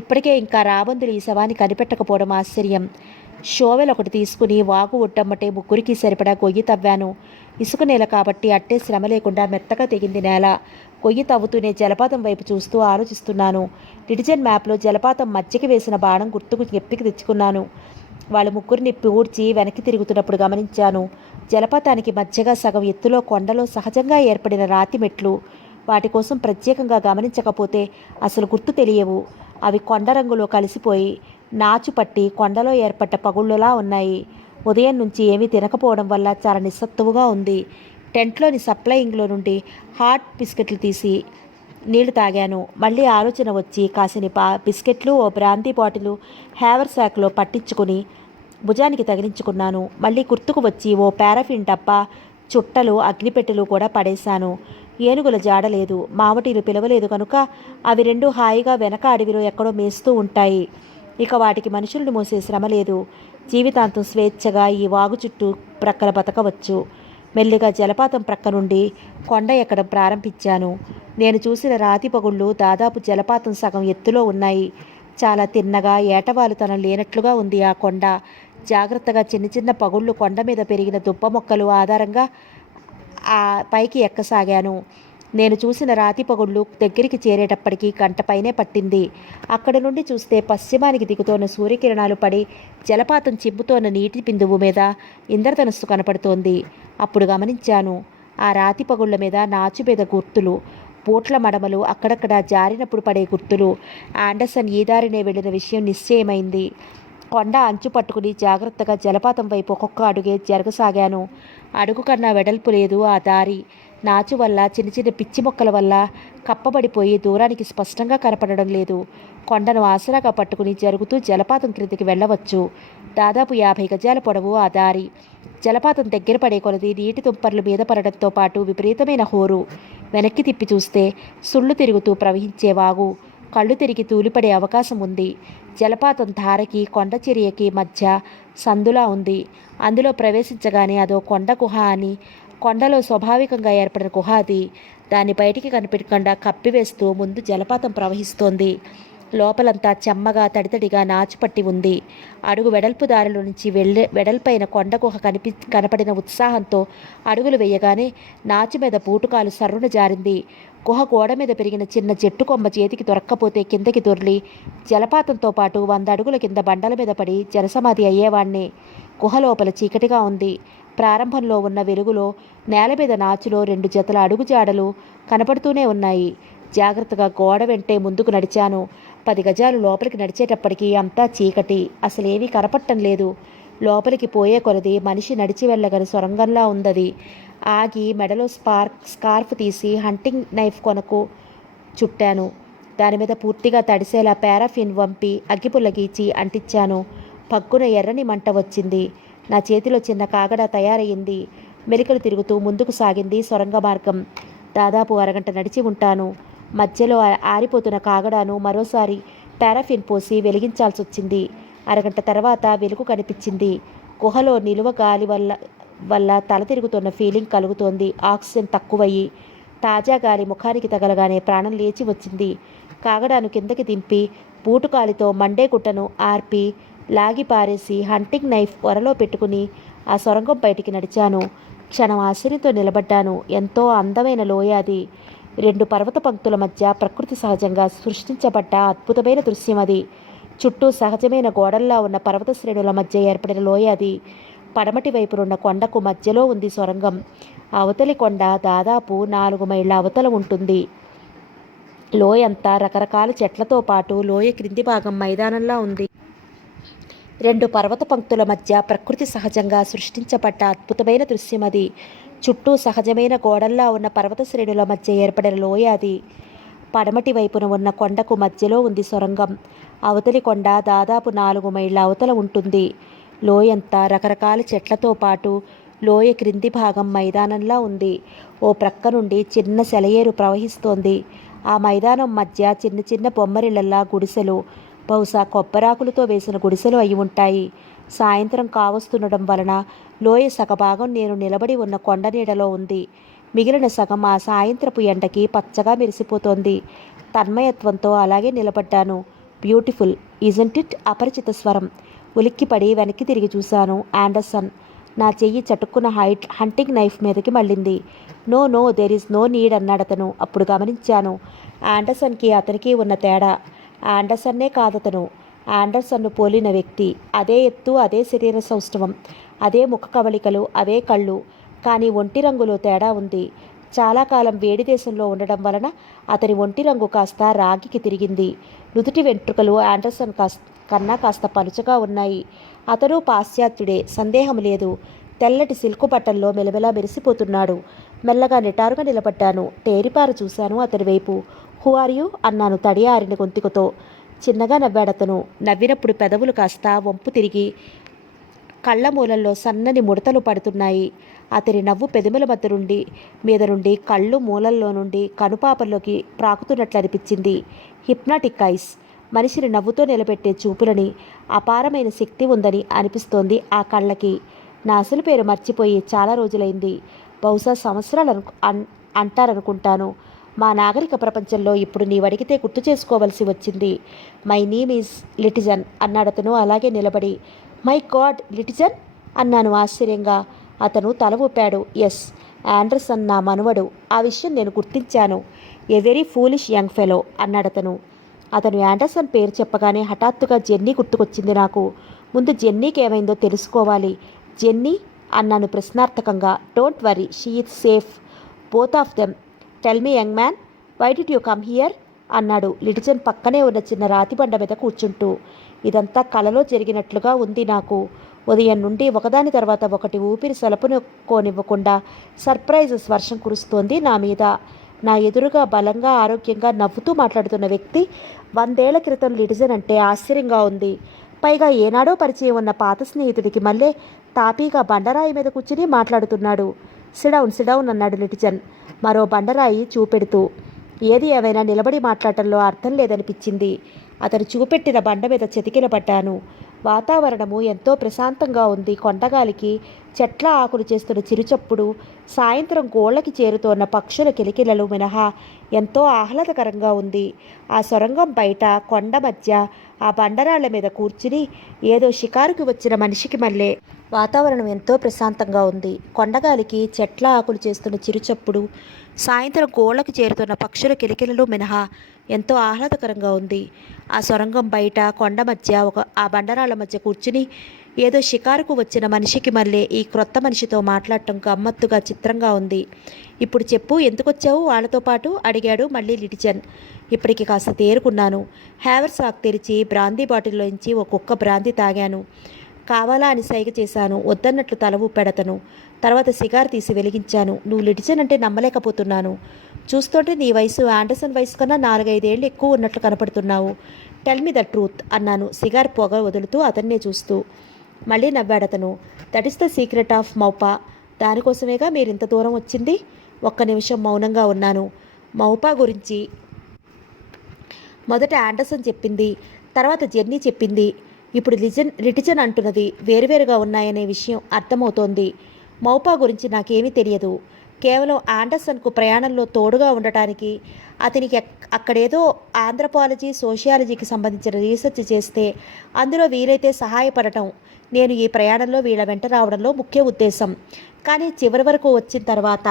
ఇప్పటికే ఇంకా రాబందులు ఈ శవాన్ని కనిపెట్టకపోవడం ఆశ్చర్యం. షోవెల్ ఒకటి తీసుకుని వాగు ఒడ్డమ్మటే ముగ్గురికి సరిపడా గొయ్యి తవ్వాను. ఇసుక నేల కాబట్టి అట్టే శ్రమ లేకుండా మెత్తగా తెగింది నేల. గొయ్యి తవ్వుతూనే జలపాతం వైపు చూస్తూ ఆలోచిస్తున్నాను. డిటిజన్ మ్యాప్లో జలపాతం మధ్యకి వేసిన బాణం గుర్తుకు ఎప్పికి తెచ్చుకున్నాను. వాళ్ళ ముగ్గురిని పూడ్చి వెనక్కి తిరుగుతున్నప్పుడు గమనించాను. జలపాతానికి మధ్యగా సగం ఎత్తులో కొండలో సహజంగా ఏర్పడిన రాతి మెట్లు. వాటి కోసం ప్రత్యేకంగా గమనించకపోతే అసలు గుర్తు తెలియవు. అవి కొండ రంగులో కలిసిపోయి నాచు పట్టి కొండలో ఏర్పడ్డ పగుళ్ళలా ఉన్నాయి. ఉదయం నుంచి ఏమీ తినకపోవడం వల్ల చాలా నిస్సత్తువుగా ఉంది. టెంట్లోని సప్లయింగ్లో నుండి హాట్ బిస్కెట్లు తీసి నీళ్లు తాగాను. మళ్ళీ ఆలోచన వచ్చి కాసిని బిస్కెట్లు, ఓ బ్రాందీ బాటిలు హ్యావర్ శాక్లో పట్టించుకుని భుజానికి తగిలించుకున్నాను. మళ్ళీ గుర్తుకు వచ్చి ఓ పారాఫిన్ డబ్బా, చుట్టలు, అగ్నిపెట్టెలు కూడా పడేశాను. ఏనుగుల జాడలేదు. మావటీలు పిలవలేదు కనుక అవి 2 హాయిగా వెనక అడవిలో ఎక్కడో మేస్తూ ఉంటాయి. ఇక వాటికి మనుషులను మోసే శ్రమ లేదు. జీవితాంతం స్వేచ్ఛగా ఈ వాగు చుట్టూ ప్రక్కల బతకవచ్చు. మెల్లిగా జలపాతం ప్రక్క నుండి కొండ ఎక్కడం ప్రారంభించాను. నేను చూసిన రాతి పగుళ్ళు దాదాపు జలపాతం సగం ఎత్తులో ఉన్నాయి. చాలా తిన్నగా ఏటవాలుతనం లేనట్లుగా ఉంది ఆ కొండ. జాగ్రత్తగా చిన్న చిన్న పగుళ్ళు కొండ మీద పెరిగిన దుబ్బ మొక్కలు ఆధారంగా ఆ పైకి ఎక్కసాగాను. నేను చూసిన రాతి పగుళ్ళు దగ్గరికి చేరేటప్పటికీ గంట పైనే పట్టింది. అక్కడి నుండి చూస్తే పశ్చిమానికి దిగుతోన్న సూర్యకిరణాలు పడి జలపాతం చిమ్ముతోన్న నీటి బిందువు మీద ఇంద్రధనుస్సు కనపడుతోంది. అప్పుడు గమనించాను, ఆ రాతి పగుళ్ళ మీద నాచు మీద గుర్తులు, బోట్ల మడమలు, అక్కడక్కడ జారినప్పుడు పడే గుర్తులు. ఆండర్సన్ ఈ దారినే వెళ్ళిన విషయం నిశ్చయమైంది. కొండ అంచు పట్టుకుని జాగ్రత్తగా జలపాతం వైపు ఒక్కొక్క అడుగే జరగసాగాను. అడుగు కన్నా వెడల్పు లేదు ఆ దారి. నాచు వల్ల, చిన్న చిన్న పిచ్చి మొక్కల వల్ల కప్పబడిపోయి దూరానికి స్పష్టంగా కనపడడం లేదు. కొండను ఆసరాగా పట్టుకుని జరుగుతూ జలపాతం క్రిందికి వెళ్ళవచ్చు. దాదాపు 50 గజాల పొడవు ఆ దారి. జలపాతం దగ్గర పడే కొలది నీటి తుంపర్లు మీద పడడంతో పాటు విపరీతమైన హోరు. వెనక్కి తిప్పి చూస్తే సుళ్ళు తిరుగుతూ ప్రవహించే వాగు. కళ్ళు తిరిగి తూలిపడే అవకాశం ఉంది. జలపాతం ధారకి కొండ చర్యకి మధ్య సందులా ఉంది. అందులో ప్రవేశించగానే అదో కొండ గుహ అని, కొండలో స్వాభావికంగా ఏర్పడిన గుహ అది. దాన్ని బయటికి కనిపించకుండా కప్పివేస్తూ ముందు జలపాతం ప్రవహిస్తోంది. లోపలంతా చెమ్మగా తడితడిగా నాచుపట్టి ఉంది. అడుగు వెడల్పు దారిలో నుంచి వెడల్పైన కొండ గుహ కనపడిన ఉత్సాహంతో అడుగులు వేయగానే నాచు మీద బూటుకాలు సర్రున జారింది. గుహ గోడ మీద పెరిగిన చిన్న చెట్టు కొమ్మ చేతికి దొరక్కపోతే కిందకి దొర్లి జలపాతంతో పాటు 100 అడుగుల కింద బండల మీద పడి జలసమాధి అయ్యేవాణ్ణి. గుహ లోపల చీకటిగా ఉంది. ప్రారంభంలో ఉన్న వెలుగులో నేల మీద నాచులో 2 జతల అడుగుజాడలు కనపడుతూనే ఉన్నాయి. జాగ్రత్తగా గోడ వెంటే ముందుకు నడిచాను. 10 గజాలు లోపలికి నడిచేటప్పటికీ అంతా చీకటి. అసలేమీ కనపట్టం లేదు. లోపలికి పోయే కొలది మనిషి నడిచి వెళ్ళగని సొరంగంలా ఉందది. ఆగి మెడలో స్కార్ఫ్ తీసి హంటింగ్ నైఫ్ కొనకు చుట్టాను. దాని మీద పూర్తిగా తడిసేలా పారాఫిన్ వంపి అగ్గిపుల్ల గీచి అంటించాను. పగ్గున ఎర్రని మంట వచ్చింది. నా చేతిలో చిన్న కాగడ తయారయ్యింది. మెలికలు తిరుగుతూ ముందుకు సాగింది సొరంగ మార్గం. దాదాపు అరగంట నడిచి ఉంటాను. మధ్యలో ఆరిపోతున్న కాగడాను మరోసారి పారాఫిన్ పోసి వెలిగించాల్సి వచ్చింది. అరగంట తర్వాత వెలుగు కనిపించింది. గుహలో నిలువ గాలి వల్ల తల తిరుగుతున్న ఫీలింగ్ కలుగుతోంది. ఆక్సిజన్ తక్కువయ్యి తాజా గాలి ముఖానికి తగలగానే ప్రాణం లేచి వచ్చింది. కాగడాను కిందకి దింపి బూటుకాలితో మండే గుట్టను ఆర్పి లాగి పారేసి హంటింగ్ నైఫ్ ఒరలో పెట్టుకుని ఆ సొరంగం బయటికి నడిచాను. క్షణం ఆశ్చర్యంతో నిలబడ్డాను. ఎంతో అందమైన లోయ అది. 2 పర్వత పంక్తుల మధ్య ప్రకృతి సహజంగా సృష్టించబడ్డ అద్భుతమైన దృశ్యం అది. చుట్టూ సహజమైన గోడల్లా ఉన్న పర్వత శ్రేణుల మధ్య ఏర్పడిన లోయ అది. పడమటి వైపునున్న కొండకు మధ్యలో ఉంది సొరంగం. అవతలి కొండ దాదాపు 4 మైళ్ళ అవతల ఉంటుంది. లోయంతా రకరకాల చెట్లతో పాటు లోయ క్రింది భాగం మైదానంలా ఉంది. 2 పర్వత పంక్తుల మధ్య ప్రకృతి సహజంగా సృష్టించబడ్డ అద్భుతమైన దృశ్యం అది. చుట్టూ సహజమైన గోడల్లా ఉన్న పర్వత శ్రేణుల మధ్య ఏర్పడిన లోయ అది. పడమటి వైపున ఉన్న కొండకు మధ్యలో ఉంది సొరంగం. అవతలి కొండ దాదాపు 4 మైళ్ళ అవతల ఉంటుంది. లోయంతా రకరకాల చెట్లతో పాటు లోయ క్రింది భాగం మైదానంలా ఉంది. ఓ ప్రక్క నుండి చిన్న సెలయేరు ప్రవహిస్తోంది. ఆ మైదానం మధ్య చిన్న చిన్న బొమ్మరిళ్లల్లా గుడిసెలు, బహుశా కొబ్బరాకులతో వేసిన గుడిసెలు అయి ఉంటాయి. సాయంత్రం కావస్తుండడం వలన లోయ సగభాగం నేను నిలబడి ఉన్న కొండ నీడలో ఉంది. మిగిలిన సగం ఆ సాయంత్రపు ఎండకి పచ్చగా మెరిసిపోతోంది. తన్మయత్వంతో అలాగే నిలబడ్డాను. Beautiful, isn't it? అపరిచిత స్వరం. ఉలిక్కిపడి వెనక్కి తిరిగి చూశాను. ఆండర్సన్. నా చెయ్యి చటుక్కున హంటింగ్ నైఫ్ మీదకి మళ్ళింది. No no, there is no need అన్నాడతను. అప్పుడు గమనించాను ఆండర్సన్కి అతనికి ఉన్న తేడా. ఆండర్సన్నే కాదతను. ఆండర్సన్ను పోలిన వ్యక్తి. అదే ఎత్తు, అదే శరీర సౌష్ఠవం, అదే ముఖ కవళికలు, అవే కళ్ళు. కానీ ఒంటి రంగులో తేడా ఉంది. చాలా కాలం వేడి దేశంలో ఉండడం వలన అతని ఒంటి రంగు కాస్త రాగికి తిరిగింది. నుదుటి వెంట్రుకలు ఆండర్సన్ కన్నా కాస్త పలుచగా ఉన్నాయి. అతను పాశ్చాత్యుడే, సందేహం లేదు. తెల్లటి సిల్కు బట్టల్లో మెలమెలా మెరిసిపోతున్నాడు. మెల్లగా నిటారుగా నిలబడ్డాను. తేరిపార చూశాను అతని వైపు. హూ ఆర్ యూ అన్నాను తడి ఆరిన గొంతుకతో. చిన్నగా నవ్వాడతను. నవ్వినప్పుడు పెదవులు కాస్త వంపు తిరిగి కళ్ళ మూలల్లో సన్నని ముడతలు పడుతున్నాయి. అతని నవ్వు పెదముల మీద నుండి కళ్ళు మూలల్లో నుండి కనుపాపల్లోకి ప్రాకుతున్నట్లు అనిపించింది. Hypnotic ice. మనిషిని నవ్వుతో నిలబెట్టే చూపులని, అపారమైన శక్తి ఉందని అనిపిస్తోంది ఆ కళ్ళకి. నా అసలు పేరు మర్చిపోయి చాలా రోజులైంది. బహుశా సంవత్సరాలు అంటారనుకుంటాను. మా నాగరిక ప్రపంచంలో ఇప్పుడు నీవడిగితే గుర్తు చేసుకోవలసి వచ్చింది. మై నేమ్ ఈజ్ లిటిజన్ అన్నాడతను అలాగే నిలబడి. మై గాడ్, లిటిజన్ అన్నాను ఆశ్చర్యంగా. అతను తల ఊపాడు. ఎస్, ఆండర్సన్ నా మనవడు. ఆ విషయం నేను గుర్తించాను. A very foolish young fellow అన్నాడతను. అతను యాండర్సన్ పేరు చెప్పగానే హఠాత్తుగా జెన్నీ గుర్తుకొచ్చింది నాకు. ముందు జెన్నీకి ఏమైందో తెలుసుకోవాలి. జెన్నీ అన్నాను ప్రశ్నార్థకంగా. Don't worry, she is safe, both of them. Tell me young man, why did you come here అన్నాడు లిటిజన్ పక్కనే ఉన్న చిన్న రాతిబండ మీద కూర్చుంటూ. ఇదంతా కలలో జరిగినట్లుగా ఉంది నాకు. ఉదయం నుండి ఒకదాని తర్వాత ఒకటి ఊపిరి సలపును కోనివ్వకుండా సర్ప్రైజెస్ వర్షం కురుస్తోంది నా మీద. నా ఎదురుగా బలంగా ఆరోగ్యంగా నవ్వుతూ మాట్లాడుతున్న వ్యక్తి 100 ఏళ్ల క్రితం లిటిజన్ అంటే ఆశ్చర్యంగా ఉంది. పైగా ఏనాడో పరిచయం ఉన్న పాత స్నేహితుడికి మళ్ళీ తాపీగా బండరాయి మీద కూర్చుని మాట్లాడుతున్నాడు. సిడౌన్ సిడౌన్ అన్నాడు లిటిజన్ మరో బండరాయి చూపెడుతూ. ఏది ఏమైనా నిలబడి మాట్లాడటంలో అర్థం లేదనిపించింది. అతను చూపెట్టిన బండ మీద చతికిలబడ్డాను. వాతావరణము ఎంతో ప్రశాంతంగా ఉంది. కొండగాలికి చెట్ల ఆకులు చేస్తున్న చిరుచప్పుడు, సాయంత్రం గోళ్లకి చేరుతోన్న పక్షుల కిలకిలలు మినహా ఎంతో ఆహ్లాదకరంగా ఉంది. ఆ సొరంగం బయట కొండ మధ్య ఆ బండరాళ్ల మీద కూర్చుని ఏదో షికారుకి వచ్చిన మనిషికి మళ్ళీ వాతావరణం ఎంతో ప్రశాంతంగా ఉంది. కొండగాలికి చెట్ల ఆకులు చేస్తున్న చిరుచప్పుడు, సాయంత్రం గోళ్లకు చేరుతున్న పక్షుల కిలకిలలు మినహా ఎంతో ఆహ్లాదకరంగా ఉంది. ఆ సొరంగం బయట కొండ మధ్య ఆ బండరాళ్ల మధ్య కూర్చుని ఏదో షికారుకు వచ్చిన మనిషికి మళ్ళీ ఈ క్రొత్త మనిషితో మాట్లాడటం గమ్మత్తుగా చిత్రంగా ఉంది. ఇప్పుడు చెప్పు, ఎందుకొచ్చావు వాళ్ళతో పాటు అడిగాడు మళ్ళీ లిటిజన్. ఇప్పటికి కాస్త తేరుకున్నాను. హ్యావర్ సాక్ తెరిచి బ్రాందీ బాటిల్లోంచి ఒక్కొక్క బ్రాందీ తాగాను. కావాలా అని సైగ చేశాను. వద్దన్నట్లు తల ఊపాడతను. తర్వాత సిగార్ తీసి వెలిగించాను. నువ్వు లిటిజన్ అంటే నమ్మలేకపోతున్నాను. చూస్తుంటే నీ వయసు ఆండర్సన్ వయసు కన్నా 4-5 ఏళ్ళు ఎక్కువ ఉన్నట్లు కనపడుతున్నావు. టెల్ మీ ద ట్రూత్ అన్నాను సిగార్ పొగ వదులుతూ అతన్నే చూస్తూ. మళ్ళీ నవ్వాడతను. That is the secret of మౌపా. దానికోసమేగా మీరు ఇంత దూరం వచ్చింది. ఒక్క నిమిషం మౌనంగా ఉన్నాను. మౌపా గురించి మొదట ఆండర్సన్ చెప్పింది, తర్వాత జెన్నీ చెప్పింది. ఇప్పుడు లిటిజన్ అంటున్నది వేరువేరుగా ఉన్నాయనే విషయం అర్థమవుతోంది. మౌపా గురించి నాకేమీ తెలియదు. కేవలం ఆండర్సన్కు ప్రయాణంలో తోడుగా ఉండటానికి, అతనికి అక్కడేదో ఆంథ్రపాలజీ సోషియాలజీకి సంబంధించిన రీసెర్చ్ చేస్తే అందులో వీలైతే సహాయపడటం నేను ఈ ప్రయాణంలో వీళ్ళ వెంట రావడంలో ముఖ్య ఉద్దేశం. కానీ చివరి వరకు వచ్చిన తర్వాత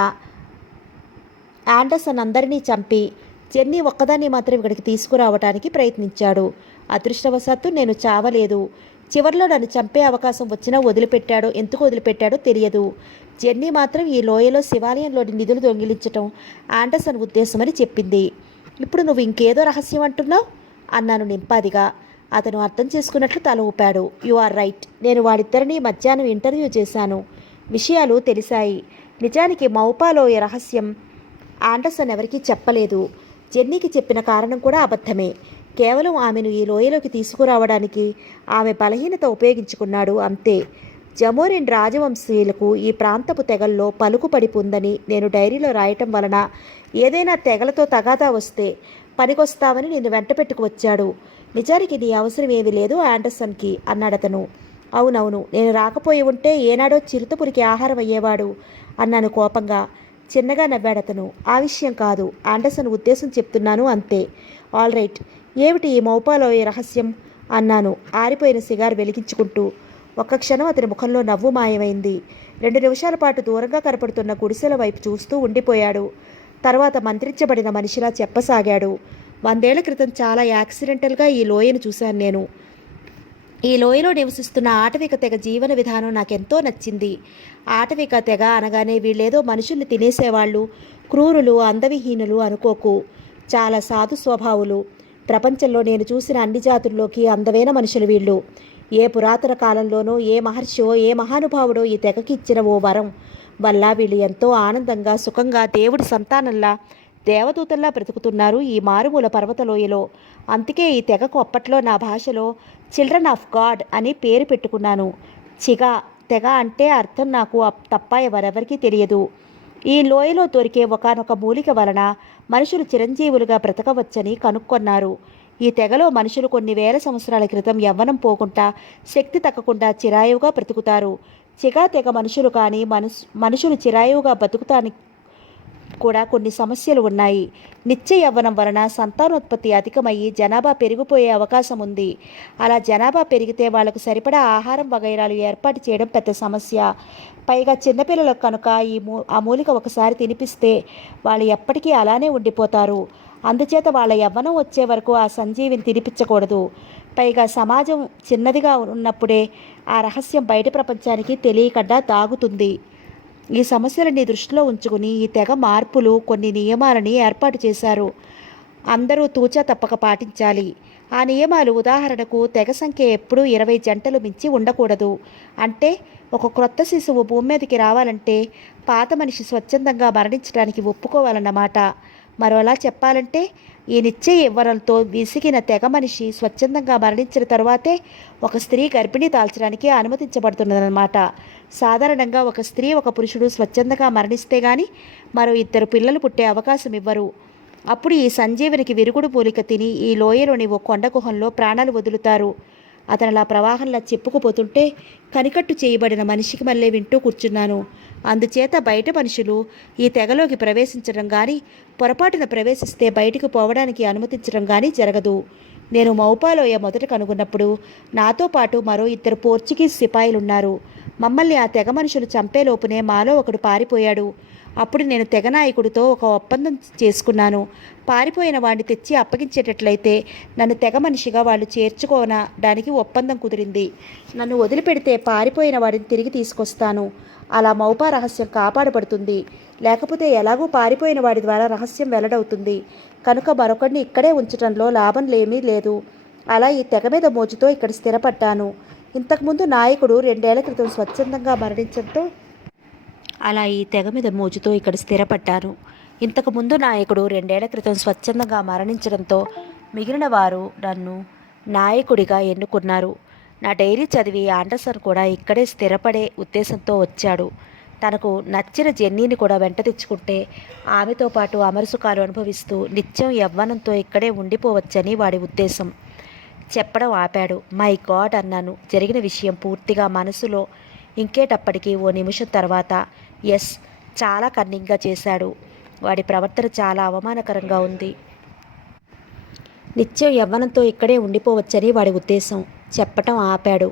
ఆండర్సన్ అందరినీ చంపి జెన్నీ ఒక్కదాన్ని మాత్రం ఇక్కడికి తీసుకురావడానికి ప్రయత్నించాడు. అదృష్టవశాత్తు నేను చావలేదు. చివరిలో నన్ను చంపే అవకాశం వచ్చినా వదిలిపెట్టాడో, ఎందుకు వదిలిపెట్టాడో తెలియదు. జెన్నీ మాత్రం ఈ లోయలో శివాలయంలోని నిధులు దొంగిలించటం ఆండర్సన్ ఉద్దేశమని చెప్పింది. ఇప్పుడు నువ్వు ఇంకేదో రహస్యం అంటున్నావు అన్నాను నింపాదిగా. అతను అర్థం చేసుకున్నట్లు తల ఊపాడు. You are right. నేను వాడిద్దరినీ మధ్యాహ్నం ఇంటర్వ్యూ చేశాను. విషయాలు తెలిసాయి. నిజానికి మౌపాలోయ రహస్యం ఆండర్సన్ ఎవరికీ చెప్పలేదు. జెన్నీకి చెప్పిన కారణం కూడా అబద్ధమే. కేవలం ఆమెను ఈ లోయలోకి తీసుకురావడానికి ఆమె బలహీనత ఉపయోగించుకున్నాడు అంతే. జమోరిన్ రాజవంశీయులకు ఈ ప్రాంతపు తెగల్లో పలుకుపడి ఉందని నేను డైరీలో రాయటం వలన ఏదైనా తెగలతో తగాదా వస్తే పనికొస్తామని నిన్ను వెంట పెట్టుకు వచ్చాడు. నిజానికి నీ అవసరం ఏమీ లేదు ఆండర్సన్కి అన్నాడతను. అవునవును, నేను రాకపోయి ఉంటే ఏనాడో చిరుతపురికి ఆహారం అయ్యేవాడు అన్నాను కోపంగా. చిన్నగా నవ్వాడతను. ఆ విషయం కాదు, ఆండర్సన్ ఉద్దేశం చెప్తున్నాను అంతే. ఆల్ రైట్, ఏమిటి ఈ మౌపాలోయ రహస్యం అన్నాను ఆరిపోయిన సిగార్ వెలిగించుకుంటూ. ఒక్క క్షణం అతని ముఖంలో నవ్వు మాయమైంది. 2 నిమిషాల పాటు దూరంగా కనపడుతున్న గుడిసెల వైపు చూస్తూ ఉండిపోయాడు. తర్వాత మంత్రించబడిన మనిషిలా చెప్పసాగాడు. 100 ఏళ్ల క్రితం చాలా యాక్సిడెంటల్గా ఈ లోయను చూశాను నేను. ఈ లోయలో నివసిస్తున్న ఆటవిక తెగ జీవన విధానం నాకెంతో నచ్చింది. ఆటవిక తెగ అనగానే వీళ్ళేదో మనుషుల్ని తినేసేవాళ్ళు, క్రూరులు, అందవిహీనులు అనుకోకు. చాలా సాధు స్వభావులు. ప్రపంచంలో నేను చూసిన అన్ని జాతుల్లోకి అందమైన మనుషులు వీళ్ళు. ఏ పురాతన కాలంలోనో ఏ మహర్షో ఏ మహానుభావుడో ఈ తెగకి ఇచ్చిన ఓ వరం వల్ల వీళ్ళు ఎంతో ఆనందంగా సుఖంగా దేవుడి సంతానంలా దేవదూతల్లా బ్రతుకుతున్నారు ఈ మారుమూల పర్వతలోయలో. అందుకే ఈ తెగకు అప్పట్లో నా భాషలో చిల్డ్రన్ ఆఫ్ గాడ్ అని పేరు పెట్టుకున్నాను. చిగా తెగ అంటే అర్థం నాకు తప్ప ఎవరెవరికీ తెలియదు. ఈ లోయలో దొరికే ఒకానొక మూలిక వలన మనుషులు చిరంజీవులుగా బ్రతకవచ్చని కనుక్కొన్నారు. ఈ తెగలో మనుషులు కొన్ని వేల సంవత్సరాల క్రితం యవ్వనం పోకుండా శక్తి తగ్గకుండా చిరాయువుగా బ్రతుకుతారు. చిగా తెగ మనుషులు కానీ మనుషులు చిరాయువుగా బతుకుతానికి కూడా కొన్ని సమస్యలు ఉన్నాయి. నిత్య యవ్వనం వలన సంతానోత్పత్తి అధికమయ్యి జనాభా పెరిగిపోయే అవకాశం ఉంది. అలా జనాభా పెరిగితే వాళ్లకు సరిపడా ఆహారం వగైరాలు ఏర్పాటు చేయడం పెద్ద సమస్య. పైగా చిన్నపిల్లలకు కనుక ఆ మూలిక ఒకసారి తినిపిస్తే వాళ్ళు ఎప్పటికీ అలానే ఉండిపోతారు. అందుచేత వాళ్ళ యవ్వనం వచ్చే వరకు ఆ సంజీవిని తినిపించకూడదు. పైగా సమాజం చిన్నదిగా ఉన్నప్పుడే ఆ రహస్యం బయట ప్రపంచానికి తెలియకుండా దాగుతుంది. ఈ సమస్యలని దృష్టిలో ఉంచుకుని ఈ తెగ మార్పులు కొన్ని నియమాలని ఏర్పాటు చేశారు. అందరూ తూచా తప్పక పాటించాలి. ఆ నియమాలు ఉదాహరణకు తెగ సంఖ్య ఎప్పుడూ 20 జంటలు మించి ఉండకూడదు. అంటే ఒక క్రొత్త శిశువు భూమి మీదకి రావాలంటే పాత మనిషి స్వచ్ఛందంగా మరణించడానికి ఒప్పుకోవాలన్నమాట. మరోలా చెప్పాలంటే ఈ నిత్య యవ్వనంతో విసిగిన తెగ మనిషి స్వచ్ఛందంగా మరణించిన తరువాతే ఒక స్త్రీ గర్భిణీ దాల్చడానికి అనుమతించబడుతున్నదన్నమాట. సాధారణంగా ఒక స్త్రీ ఒక పురుషుడు స్వచ్ఛందంగా మరణిస్తే గాని మరో 2 పిల్లలు పుట్టే అవకాశం ఇవ్వరు. అప్పుడు ఈ సంజీవునికి విరుగుడు మూలిక తిని ఈ లోయలోని ఓ కొండ గుహంలో ప్రాణాలు వదులుతారు. అతను అలా ప్రవాహంలా చెప్పుకుపోతుంటే కనికట్టు చేయబడిన మనిషికి మళ్ళీ వింటూ కూర్చున్నాను. అందుచేత బయట మనుషులు ఈ తెగలోకి ప్రవేశించడం కానీ పొరపాటున ప్రవేశిస్తే బయటికి పోవడానికి అనుమతించడం కానీ జరగదు. నేను మౌపాలోయ మొదట కనుగొన్నప్పుడు నాతో పాటు మరో 2 పోర్చుగీస్ సిపాయిలున్నారు. మమ్మల్ని ఆ తెగ మనుషులు చంపేలోపునే మాలో ఒకడు పారిపోయాడు. అప్పుడు నేను తెగ నాయకుడితో ఒక ఒప్పందం చేసుకున్నాను. పారిపోయిన వాడిని తెచ్చి అప్పగించేటట్లయితే నన్ను తెగ మనిషిగా వాళ్ళు చేర్చుకోవడానికి ఒప్పందం కుదిరింది. నన్ను వదిలిపెడితే పారిపోయిన వాడిని తిరిగి తీసుకొస్తాను. అలా మౌపా రహస్యం కాపాడబడుతుంది. లేకపోతే ఎలాగూ పారిపోయిన వాడి ద్వారా రహస్యం వెల్లడవుతుంది. కనుక మరొకడిని ఇక్కడే ఉంచడంలో లాభం ఏమీ లేదు. అలా ఈ తెగ మీద మోజుతో ఇక్కడ స్థిరపడ్డాను. ఇంతకుముందు నాయకుడు 2 ఏళ్ల క్రితం స్వచ్ఛందంగా మరణించడంతో అలా ఈ తెగ మీద మోజుతో ఇక్కడ స్థిరపడ్డాను. ఇంతకుముందు నాయకుడు 2 ఏళ్ల క్రితం స్వచ్ఛందంగా మరణించడంతో మిగిలిన వారు నన్ను నాయకుడిగా ఎన్నుకున్నారు. నా డైరీ చదివి ఆండర్సన్ కూడా ఇక్కడే స్థిరపడే ఉద్దేశంతో వచ్చాడు. తనకు నచ్చిన జెన్నీని కూడా వెంట తెచ్చుకుంటే ఆమెతో పాటు అమరసుకాలు అనుభవిస్తూ నిత్యం యవ్వనంతో ఇక్కడే ఉండిపోవచ్చని వాడి ఉద్దేశం. చెప్పడం ఆపాడు. మై గాడ్ అన్నాను. జరిగిన విషయం పూర్తిగా మనసులో ఇంకేటప్పటికీ ఓ నిమిషం తర్వాత ఎస్, చాలా కన్నింగ్గా చేశాడు. వాడి ప్రవర్తన చాలా అవమానకరంగా ఉంది. నిత్యం యవ్వనంతో ఇక్కడే ఉండిపోవచ్చని వాడి ఉద్దేశం. చెప్పటం ఆపాడు.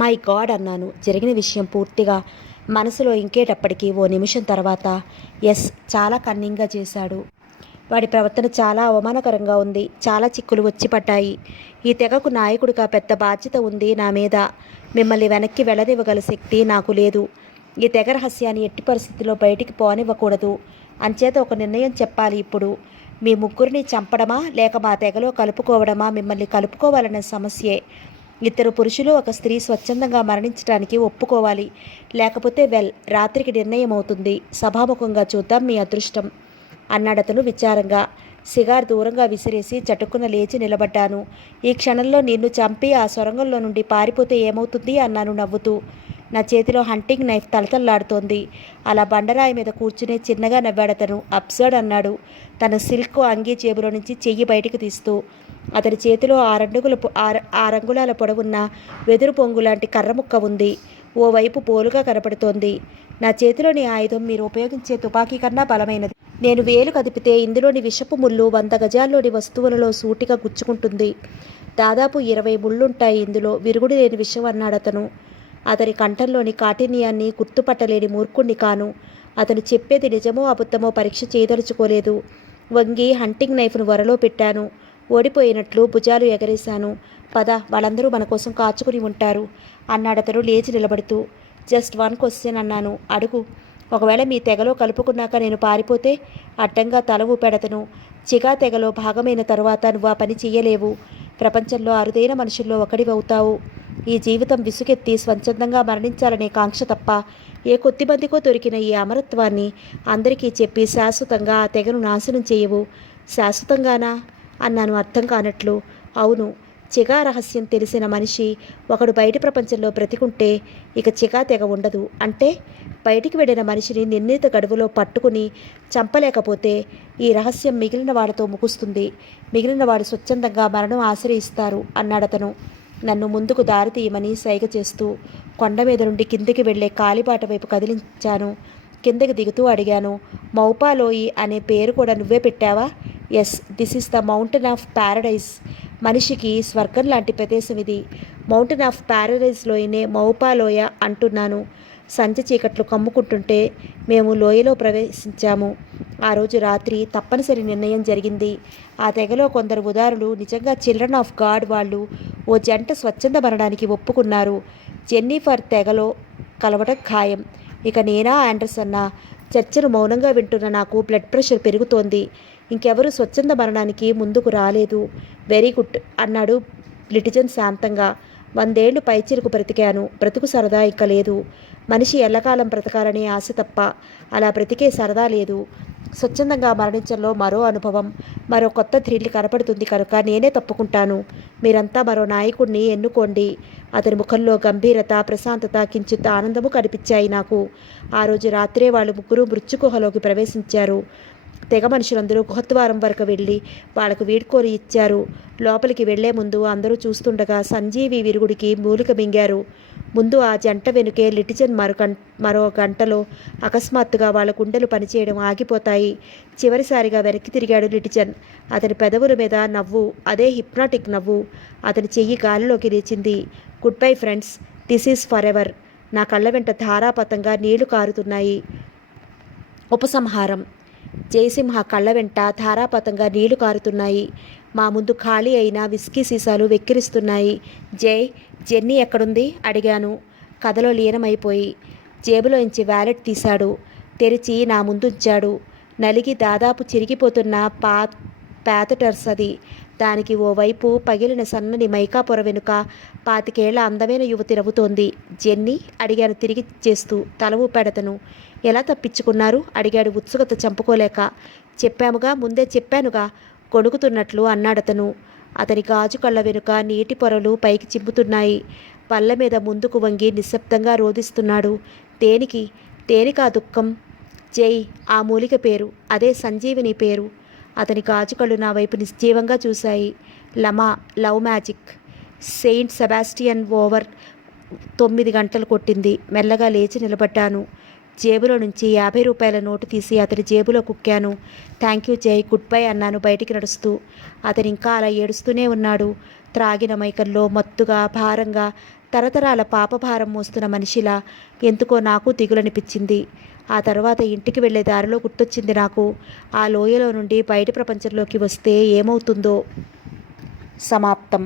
మై గాడ్ అన్నాను. జరిగిన విషయం పూర్తిగా మనసులో ఇంకేటప్పటికీ ఓ నిమిషం తర్వాత ఎస్, చాలా కన్నింగ్గా చేశాడు. వాడి ప్రవర్తన చాలా అవమానకరంగా ఉంది. చాలా చిక్కులు వచ్చి పడ్డాయి. ఈ తెగకు నాయకుడిగా పెద్ద బాధ్యత ఉంది నా మీద. మిమ్మల్ని వెనక్కి వెళ్ళనివ్వగల శక్తి నాకు లేదు. ఈ తెగ రహస్యాన్ని ఎట్టి పరిస్థితుల్లో బయటికి పోనివ్వకూడదు. అంచేత ఒక నిర్ణయం చెప్పాలి ఇప్పుడు. మీ ముగ్గురిని చంపడమా లేక మా తెగలో కలుపుకోవడమా? మిమ్మల్ని కలుపుకోవాలన్న సమస్యే. 2 పురుషులు 1 స్త్రీ స్వచ్ఛందంగా మరణించడానికి ఒప్పుకోవాలి. లేకపోతే రాత్రికి నిర్ణయం అవుతుంది. సభాముఖంగా చూద్దాం మీ అదృష్టం అన్నాడతను విచారంగా. సిగార్ దూరంగా విసిరేసి చటుక్కున లేచి నిలబడ్డాను. ఈ క్షణంలో నిన్ను చంపి ఆ సొరంగంలో నుండి పారిపోతే ఏమవుతుంది అన్నాను నవ్వుతూ. నా చేతిలో హంటింగ్ నైఫ్ తలతల్లాడుతోంది. అలా బండరాయి మీద కూర్చునే చిన్నగా నవ్వాడతను. అబ్సర్డ్ అన్నాడు తన సిల్క్ అంగీ జేబులో నుంచి చెయ్యి బయటికి తీస్తూ. అతని చేతిలో 6 అంగుళాల పొడవున్న వెదురు పొంగు లాంటి కర్రముక్క ఉంది. ఓవైపు పోలుగా కనపడుతోంది. నా చేతిలోని ఆయుధం మీరు ఉపయోగించే తుపాకీ కన్నా బలమైనది. నేను వేలు కదిపితే ఇందులోని విషపు ముళ్ళు 100 గజాల్లోని వస్తువులలో సూటిగా గుచ్చుకుంటుంది. దాదాపు 20 ముళ్ళుంటాయి ఇందులో. విరుగుడు లేని విషయం అన్నాడతను. అతని కంఠంలోని కాఠిన్యాన్ని గుర్తుపట్టలేని మూర్ఖుణ్ణి కాను. అతను చెప్పేది నిజమో అబద్ధమో పరీక్ష చేయదలుచుకోలేదు. వంగి హంటింగ్ నైఫ్ను వరలో పెట్టాను. ఓడిపోయినట్లు భుజాలు ఎగరేశాను. పద, వాళ్ళందరూ మన కోసం కాచుకుని ఉంటారు అన్నాడతను లేచి నిలబడుతూ. జస్ట్ 1 క్వశ్చన్ అన్నాను. అడుగు. ఒకవేళ మీ తెగలో కలుపుకున్నాక నేను పారిపోతే? అడ్డంగా తల ఊపాడతను. చిగా తెగలో భాగమైన తరువాత నువ్వు ఆ పని చెయ్యలేవు. ప్రపంచంలో అరుదైన మనుషుల్లో ఒకడివవుతావు. ఈ జీవితం విసుగెత్తి స్వచ్ఛందంగా మరణించాలనే కాంక్ష తప్ప ఏ కొద్దిమందికో దొరికిన ఈ అమరత్వాన్ని అందరికీ చెప్పి శాశ్వతంగా ఆ తెగను నాశనం చేయవు. శాశ్వతంగానా అన్నాను అర్థం కానట్లు. అవును, చిగా రహస్యం తెలిసిన మనిషి ఒకడు బయటి ప్రపంచంలో బ్రతికుంటే ఇక చిగా తెగ ఉండదు. అంటే బయటికి వెళ్ళిన మనిషిని నిర్ణీత గడువులో పట్టుకుని చంపలేకపోతే ఈ రహస్యం మిగిలిన వాడితో ముగుస్తుంది. మిగిలిన వాడు స్వచ్ఛందంగా మరణం ఆశ్రయిస్తారు అన్నాడతను. నన్ను ముందుకు దారి తీయమని సైగ చేస్తూ కొండ మీద నుండి కిందికి వెళ్లే కాలిబాట వైపు కదిలించాను. కిందకి దిగుతూ అడిగాను, మౌపాలోయి అనే పేరు కూడా నువ్వే పెట్టావా? Yes, this is the mountain of paradise. మనిషికి స్వర్గం లాంటి ప్రదేశం ఇది. మౌంటైన్ ఆఫ్ ప్యారడైజ్లోయనే మౌపాలోయ అంటున్నాను. సంధ్య చీకట్లు కమ్ముకుంటుంటే మేము లోయలో ప్రవేశించాము. ఆ రోజు రాత్రి తప్పనిసరి నిర్ణయం జరిగింది. ఆ తెగలో కొందరు ఉదారులు, నిజంగా చిల్డ్రన్ ఆఫ్ గాడ్ వాళ్ళు, ఓ జంట స్వచ్ఛంద మరణానికి ఒప్పుకున్నారు. జెన్నిఫర్ తెగలో కలవటం ఖాయం. ఇక నేనా ఆండర్సన్నా? చర్చను మౌనంగా వింటున్న నాకు బ్లడ్ ప్రెషర్ పెరుగుతోంది. ఇంకెవరూ స్వచ్ఛంద మరణానికి ముందుకు రాలేదు. వెరీ గుడ్ అన్నాడు లిటిజన్ శాంతంగా. 100 ఏళ్లు పైచిరుకు బ్రతికాను. బ్రతుకు సరదా ఇక లేదు. మనిషి ఎల్లకాలం బ్రతకాలనే ఆశ తప్ప అలా బ్రతికే సరదా లేదు. స్వచ్ఛందంగా మరణించడంలో మరో అనుభవం, మరో కొత్త థ్రిల్ కనపడుతుంది కనుక నేనే తప్పుకుంటాను. మీరంతా మరో నాయకుడిని ఎన్నుకోండి. అతని ముఖంలో గంభీరత, ప్రశాంతత, కించిత్ ఆనందము కనిపించాయి నాకు. ఆ రోజు రాత్రే వాళ్ళు ముగ్గురు మృత్యుగుహలోకి ప్రవేశించారు. తెగ మనుషులందరూ గుహద్వారం వరకు వెళ్ళి వాళ్లకు వీడ్కోలు ఇచ్చారు. లోపలికి వెళ్లే ముందు అందరూ చూస్తుండగా సంజీవి విరుగుడికి మూలిక మింగారు. ముందు ఆ జంట వెనుకే లిటిజన్ మరో గంటలో అకస్మాత్తుగా వాళ్ళ గుండెలు పనిచేయడం ఆగిపోతాయి. చివరిసారిగా వెనక్కి తిరిగాడు లిటిజన్. అతని పెదవుల మీద నవ్వు, అదే హిప్నాటిక్ నవ్వు. అతని చెయ్యి గాలిలోకి లేచింది. Good bye friends, this is for ever. నా కళ్ళ వెంట ధారాపాతంగా నీళ్లు కారుతున్నాయి. ఉపసంహారం. జయసింహ కళ్ళ వెంట ధారాపాతంగా నీళ్లు కారుతున్నాయి. మా ముందు ఖాళీ అయిన విస్కీ సీసాలు వెక్కిరిస్తున్నాయి. జెన్నీ ఎక్కడుంది అడిగాను. కథలో లీనమైపోయి. జేబులోంచి వ్యాలెట్ తీశాడు. తెరిచి నా ముందుంచాడు. నలిగి దాదాపు చిరిగిపోతున్న ప్యాథటర్స్ అది. దానికి ఓవైపు పగిలిన సన్నని మైకా పొర వెనుక 25 ఏళ్ల అందమైన యువతి నవ్వుతోంది. జెన్నీ అడిగాను తిరిగి చేస్తూ. తల ఊపాడతను. ఎలా తప్పించుకున్నారు అడిగాడు ఉత్సుకత చంపుకోలేక. ముందే చెప్పానుగా గొణుకుతున్నట్లు అన్నాడతను. అతని గాజు కళ్ళ వెనుక నీటి పొరలు పైకి చిమ్ముతున్నాయి. పళ్ళ మీద ముందుకు వంగి నిశ్శబ్దంగా రోదిస్తున్నాడు. దేనికా దుఃఖం? జై ఆ మూలిక పేరు, అదే సంజీవిని పేరు. అతని గాజు కళ్ళు నా వైపు నిశ్జీవంగా చూశాయి. Love magic. Saint Sebastian over 9 గంటలు కొట్టింది. మెల్లగా లేచి నిలబడ్డాను. జేబులో నుంచి 50 రూపాయల నోటు తీసి అతని జేబులో కుక్కాను. థ్యాంక్ యూ జై, గుడ్ బై అన్నాను బయటికి నడుస్తూ. అతను ఇంకా అలా ఏడుస్తూనే ఉన్నాడు. త్రాగిన మైకంలో మత్తుగా, భారంగా, తరతరాల పాపభారం మోస్తున్న మనిషిలా. ఎందుకో నాకు దిగులనిపించింది. ఆ తర్వాత ఇంటికి వెళ్లే దారిలో గుర్తొచ్చింది నాకు. ఆ లోయలో నుండి బయటి ప్రపంచంలోకి వస్తే ఏమవుతుందో. సమాప్తం.